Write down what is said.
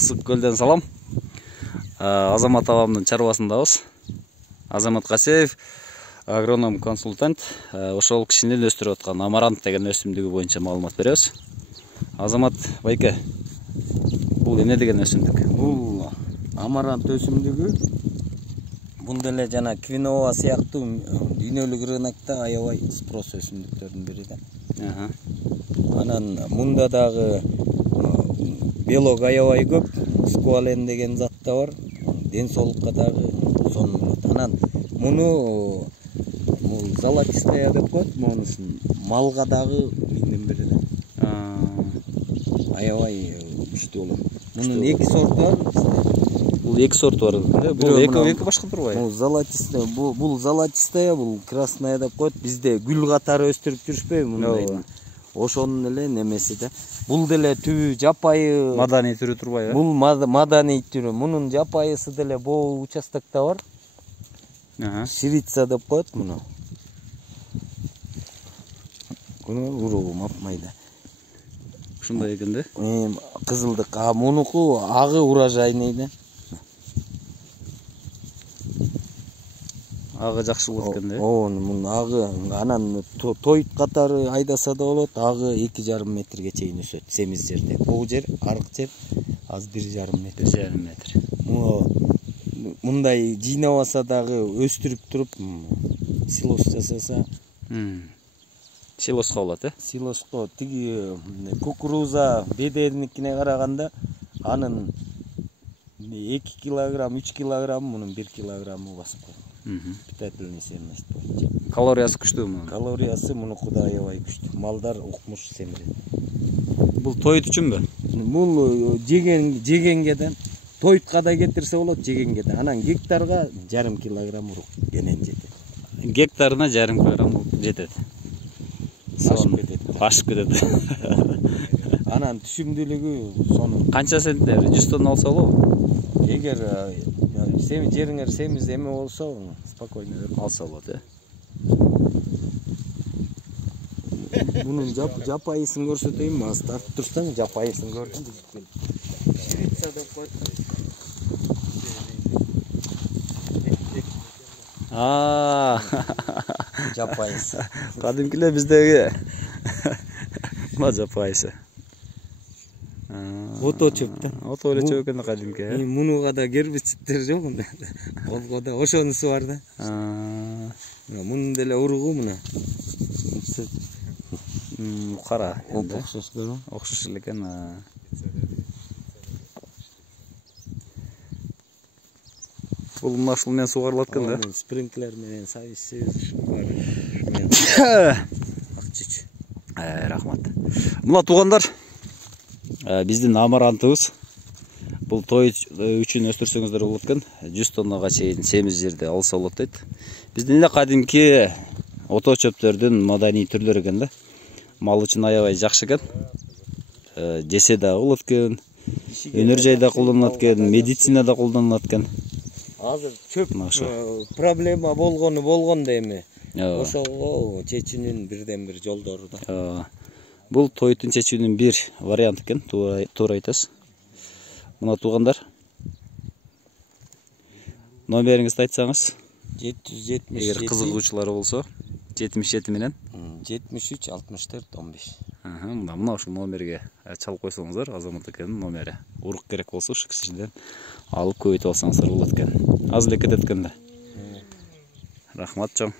Ысык көлден салам. Азамат абамдын чарбасындабыз. Азамат Касеев, агроном консультант. Ошол кишинин өстүрүп аткан амарант деген өсүмдүгү боюнча маалымат беребиз. Азамат байке, бул эмне деген өсүмдүк? Бул амарант өсүмдүгү. Бул деле жана квинова сыяктуу дүйнөлүк рынокто аябай спрос өсүмдүктөрдүн бири да. Анан мында дагы белок аябай көп, сквален деген зат да бар. Ден соолукка дагы сонун болот. Анан муну золотистая деп коет, монусун малга дагы миңден бири да. Аябай күчтүү болот. Мунун эки сорту бар. Бул эки сорту бар. Бул эки башка турбайбы? Бул золотистая, бул золотистая, бул красная деп коет. Бизде гүл катары өстүрүп жүрүшпөйбү мындай. Ошонун эле немеси да. Бул деле түбү жапайы Маданий түрү турбайбы? Бул маданий түрү. Мунун жапайысы деле боо участокто бар. Ширица деп коет муну. Уруу мапмайда. Ушундай экен да. Кызылдык. Мунуку агы урожайный да. Агы жакшы болот экен да. Мунун агы анан тойт катары айдаса да болот. Агы 2,5 метрге чейин өсөт. Семиз жерде. Бул жер, арык жер аз 1,5 метр. 1,5 метр. Мындай жыйнабаса дагы өстүрүп туруп силос жасаса. Силоско болот, Силоско тиги кукуруза бедерникине караганда анын 2 килограмм, 3 килограмм, мунун 1 килограммы басып коет. Питательный ценность боюнча. Калориясы күчтүүбү мунун? Калориясы мунукуда аябай күчтүү. Малдар укмуш семирет. Бул тоют үчүнбү? Бул жегенге да, тойтка да кетирсе болот, жегенге да. Анан гектарга 1,5 килограмм урук кенен жетет. Гектарына 1,5 килограмм жетет. Ашып кетет. Анан түшүмдүүлүгү сонун. Канча центнер? 100 тонна алса болобу? Эгер жериңер семиз эме болсо, спокойно алса болот, Мунун жапайысын көрсөтөйүн, аз тартып турсаң, жапайысын көрдүң. Ширица деп коет. Жапайысы. Кадимкилер биздеги. Ма жапайысы. Ото чөп да. Ото эле чөп экен кадимки. Мунуга да гербицидтер жок мында. Колго да ошонусу бар да. Мунун деле уругу мына. Кара. Окшош көрүн. Окшош эле экен. Бул ушул менен сугарылат экен да. Спринклер менен сабиз бар. Акчыч. Рахмат. Мына туугандар, биздин амарантыбыз бул той үчүн өстүрсөңүздөр болот экен. 100 тоннага чейин семиз жерде алса болот дейт. Биздин эле кадимки ото чөптөрдүн маданий түрлөрү экен да. Мал үчүн аябай жакшы экен. Жесе да болот экен. Өнөр жайда колдонулат экен, медицинада колдонулат экен. Азыр чөп проблема болгондо эми. Ошого чечүүнүн бирден бир жолдору да. Бул тойтун чечүүнүн бир варианты экен, туура айтасыз. Мына туугандар, номериңизди айтсаңыз, 777. Эгер кызыгуучулар болсо, 77 менен 73 64 15. Мына ушул номерге чалып койсоңуздар, Азамат экенин номери. Урук керек болсо ушу кишиден алып көбөйтүп алсаңыздар болот экен. Аз эле кетет экен да. Рахмат чоң.